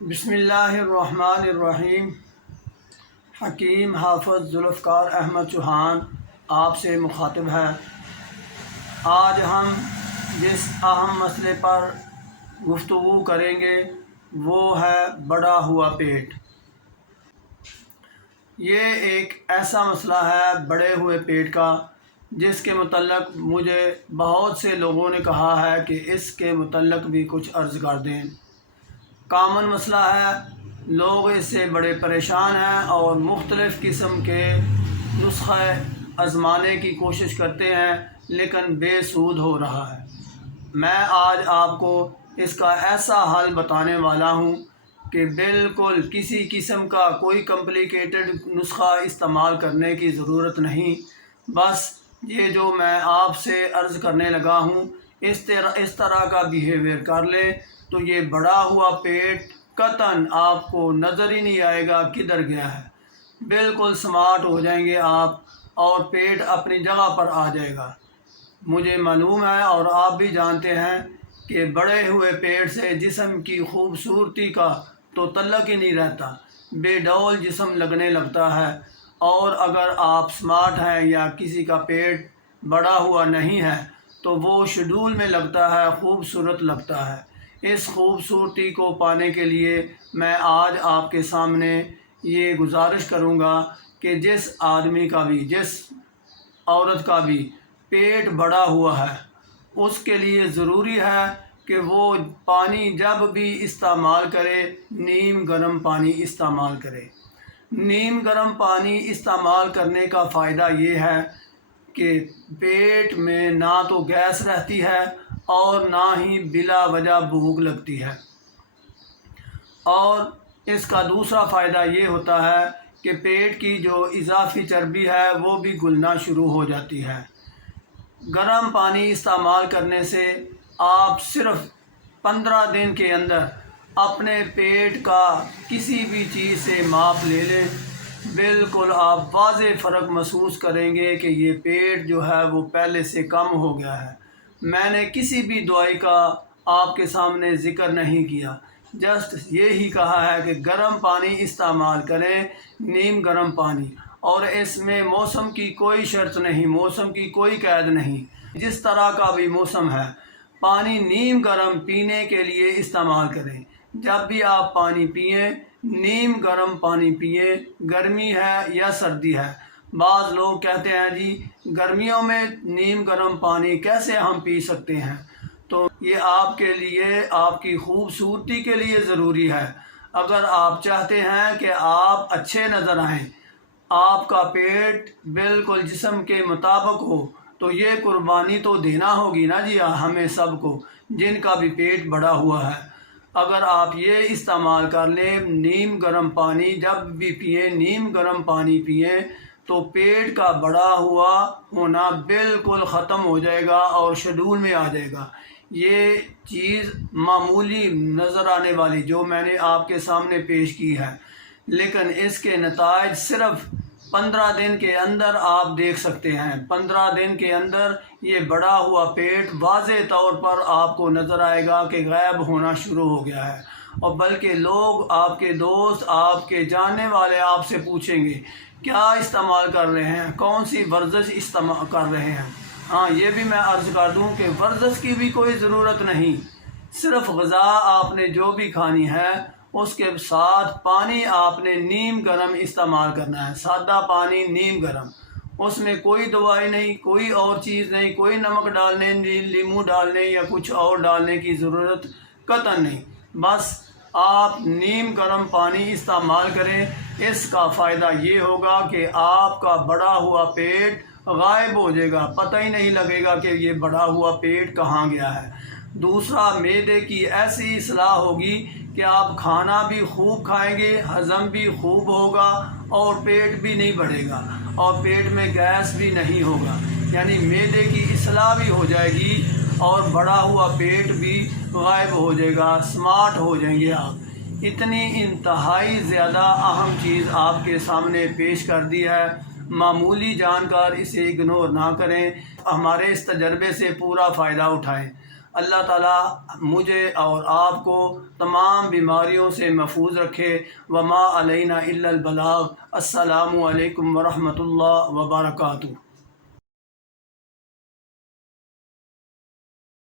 بسم اللہ الرحمن الرحیم۔ حکیم حافظ ذوالفقار احمد چوہان آپ سے مخاطب ہے۔ آج ہم جس اہم مسئلے پر گفتگو کریں گے وہ ہے بڑا ہوا پیٹ۔ یہ ایک ایسا مسئلہ ہے بڑے ہوئے پیٹ کا جس کے متعلق مجھے بہت سے لوگوں نے کہا ہے کہ اس کے متعلق بھی کچھ عرض کر دیں۔ کامن مسئلہ ہے، لوگ اس سے بڑے پریشان ہیں اور مختلف قسم کے نسخے آزمانے کی کوشش کرتے ہیں لیکن بے سود ہو رہا ہے۔ میں آج آپ کو اس کا ایسا حل بتانے والا ہوں کہ بالکل کسی قسم کا کوئی کمپلیکیٹڈ نسخہ استعمال کرنے کی ضرورت نہیں۔ بس یہ جو میں آپ سے عرض کرنے لگا ہوں اس طرح کا بیہیویئر کر لیں تو یہ بڑا ہوا پیٹ قطعاً آپ کو نظر ہی نہیں آئے گا کدھر گیا ہے۔ بالکل سمارٹ ہو جائیں گے آپ اور پیٹ اپنی جگہ پر آ جائے گا۔ مجھے معلوم ہے اور آپ بھی جانتے ہیں کہ بڑے ہوئے پیٹ سے جسم کی خوبصورتی کا تو تعلق ہی نہیں رہتا، بے ڈول جسم لگنے لگتا ہے۔ اور اگر آپ سمارٹ ہیں یا کسی کا پیٹ بڑا ہوا نہیں ہے تو وہ شیڈول میں لگتا ہے، خوبصورت لگتا ہے۔ اس خوبصورتی کو پانے کے لیے میں آج آپ کے سامنے یہ گزارش کروں گا کہ جس آدمی کا بھی، جس عورت کا بھی پیٹ بڑا ہوا ہے اس کے لیے ضروری ہے کہ وہ پانی جب بھی استعمال کرے نیم گرم پانی استعمال کرے۔ نیم گرم پانی استعمال کرنے کا فائدہ یہ ہے کہ پیٹ میں نہ تو گیس رہتی ہے اور نہ ہی بلا وجہ بھوک لگتی ہے، اور اس کا دوسرا فائدہ یہ ہوتا ہے کہ پیٹ کی جو اضافی چربی ہے وہ بھی گلنا شروع ہو جاتی ہے۔ گرم پانی استعمال کرنے سے آپ صرف 15 دن کے اندر اپنے پیٹ کا کسی بھی چیز سے ماپ لے لیں، بالکل آپ واضح فرق محسوس کریں گے کہ یہ پیٹ جو ہے وہ پہلے سے کم ہو گیا ہے۔ میں نے کسی بھی دوائی کا آپ کے سامنے ذکر نہیں کیا، جسٹ یہی کہا ہے کہ گرم پانی استعمال کریں، نیم گرم پانی، اور اس میں موسم کی کوئی شرط نہیں، موسم کی کوئی قید نہیں۔ جس طرح کا بھی موسم ہے پانی نیم گرم پینے کے لیے استعمال کریں۔ جب بھی آپ پانی پئیں نیم گرم پانی پئیں، گرمی ہے یا سردی ہے۔ بعض لوگ کہتے ہیں جی گرمیوں میں نیم گرم پانی کیسے ہم پی سکتے ہیں؟ تو یہ آپ کے لیے، آپ کی خوبصورتی کے لیے ضروری ہے۔ اگر آپ چاہتے ہیں کہ آپ اچھے نظر آئیں، آپ کا پیٹ بالکل جسم کے مطابق ہو، تو یہ قربانی تو دینا ہوگی نا جی ہمیں سب کو جن کا بھی پیٹ بڑا ہوا ہے۔ اگر آپ یہ استعمال کر لیں، نیم گرم پانی جب بھی پئیں، نیم گرم پانی پئیں، تو پیٹ کا بڑا ہوا ہونا بالکل ختم ہو جائے گا اور شیڈول میں آ جائے گا۔ یہ چیز معمولی نظر آنے والی جو میں نے آپ کے سامنے پیش کی ہے، لیکن اس کے نتائج صرف 15 دن کے اندر آپ دیکھ سکتے ہیں۔ 15 دن کے اندر یہ بڑا ہوا پیٹ واضح طور پر آپ کو نظر آئے گا کہ غائب ہونا شروع ہو گیا ہے، اور بلکہ لوگ، آپ کے دوست، آپ کے جاننے والے آپ سے پوچھیں گے کیا استعمال کر رہے ہیں، کون سی ورزش استعمال کر رہے ہیں۔ ہاں یہ بھی میں عرض کر دوں کہ ورزش کی بھی کوئی ضرورت نہیں، صرف غذا آپ نے جو بھی کھانی ہے اس کے ساتھ پانی آپ نے نیم گرم استعمال کرنا ہے، سادہ پانی نیم گرم، اس میں کوئی دوائی نہیں، کوئی اور چیز نہیں، کوئی نمک ڈالنے، لیمو ڈالنے یا کچھ اور ڈالنے کی ضرورت قطعاً نہیں۔ بس آپ نیم گرم پانی استعمال کریں، اس کا فائدہ یہ ہوگا کہ آپ کا بڑا ہوا پیٹ غائب ہو جائے گا، پتہ ہی نہیں لگے گا کہ یہ بڑا ہوا پیٹ کہاں گیا ہے۔ دوسرا، معدے کی ایسی اصلاح ہوگی کہ آپ کھانا بھی خوب کھائیں گے، ہضم بھی خوب ہوگا اور پیٹ بھی نہیں بڑھے گا اور پیٹ میں گیس بھی نہیں ہوگا، یعنی معدے کی اصلاح بھی ہو جائے گی اور بڑا ہوا پیٹ بھی غائب ہو جائے گا، سمارٹ ہو جائیں گے آپ۔ اتنی انتہائی زیادہ اہم چیز آپ کے سامنے پیش کر دی ہے، معمولی جان کر اسے اگنور نہ کریں، ہمارے اس تجربے سے پورا فائدہ اٹھائیں۔ اللہ تعالیٰ مجھے اور آپ کو تمام بیماریوں سے محفوظ رکھے۔ وما علینا الا البلاغ۔ السلام علیکم ورحمۃ اللہ وبرکاتہ۔